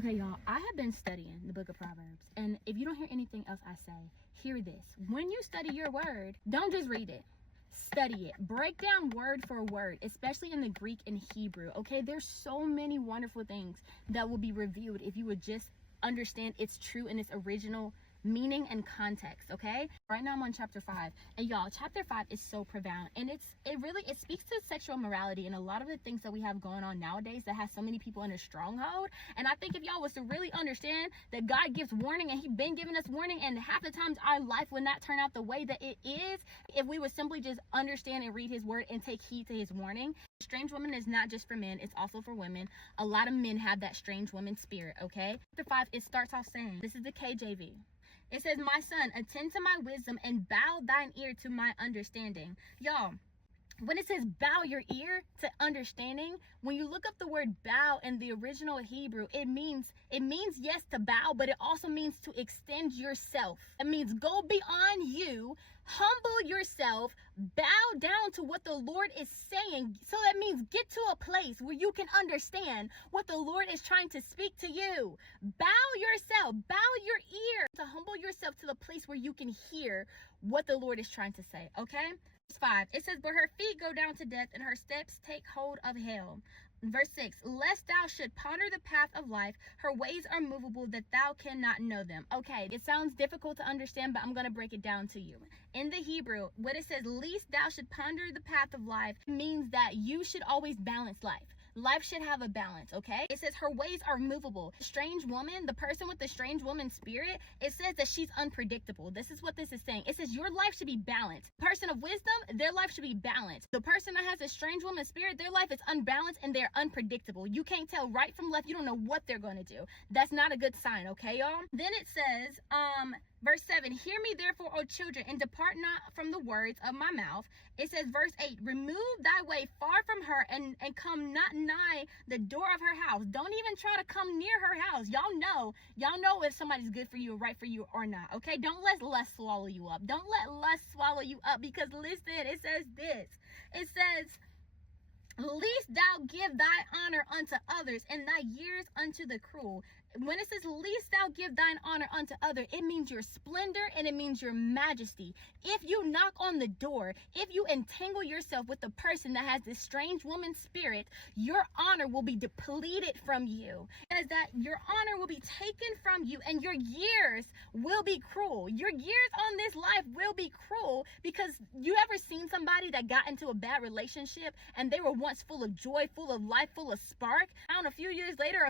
Okay, y'all, I have been studying the book of Proverbs, and if you don't hear anything else I say, hear this. When you study your word, don't just read it. Study it. Break down word for word, especially in the Greek and Hebrew, okay? There's so many wonderful things that will be revealed if you would just understand its true and its original meaning and context, okay? Right now I'm on chapter 5, and y'all, chapter 5 is so profound, and it speaks to sexual morality and a lot of the things that we have going on nowadays that has so many people in a stronghold. And I think if y'all was to really understand that God gives warning, and He's been giving us warning, and half the times our life would not turn out the way that it is if we would simply just understand and read His word and take heed to His warning. Strange woman is not just for men, it's also for women. A lot of men have that strange woman spirit, okay? Chapter 5, it starts off saying, this is the KJV. It says, my son, attend to my wisdom and bow thine ear to my understanding. Y'all, when it says bow your ear to understanding, when you look up the word bow in the original Hebrew, it means yes to bow, but it also means to extend yourself. It means go beyond you, humble yourself, bow down to what the Lord is saying. So that means get to a place where you can understand what the Lord is trying to speak to you. Bow yourself, bow your ear to humble yourself to the place where you can hear what the Lord is trying to say, okay? 5, it says, but her feet go down to death and her steps take hold of hell. Verse 6, lest thou should ponder the path of life, her ways are movable that thou cannot know them. Okay, it sounds difficult to understand, but I'm going to break it down to you. In the Hebrew, when it says, lest thou should ponder the path of life, means that you should always balance life. Life should have a balance, okay? It says her ways are movable. Strange woman, the person with the strange woman spirit, it says that she's unpredictable. This is what this is saying. It says your life should be balanced. Person of wisdom, their life should be balanced. The person that has a strange woman spirit, their life is unbalanced and they're unpredictable. You can't tell right from left. You don't know what they're going to do. That's not a good sign, okay, y'all? Then it says, verse 7, hear me therefore, O children, and depart not from the words of my mouth. It says, verse 8, remove thy way far from her and come not nigh the door of her house. Don't even try to come near her house. Y'all know if somebody's good for you or right for you or not, okay? Don't let lust swallow you up. Don't let lust swallow you up, because listen, it says this. It says, least thou give thy honor unto others, and thy years unto the cruel. When it says least thou give thine honor unto other, it means your splendor and it means your majesty. If you knock on the door, if you entangle yourself with the person that has this strange woman spirit, your honor will be depleted from you. As that your honor will be taken from you, and your years will be cruel. Your years on this life will be cruel, because you ever seen somebody that got into a bad relationship and they were once full of joy, full of life, full of spark, and a few years later,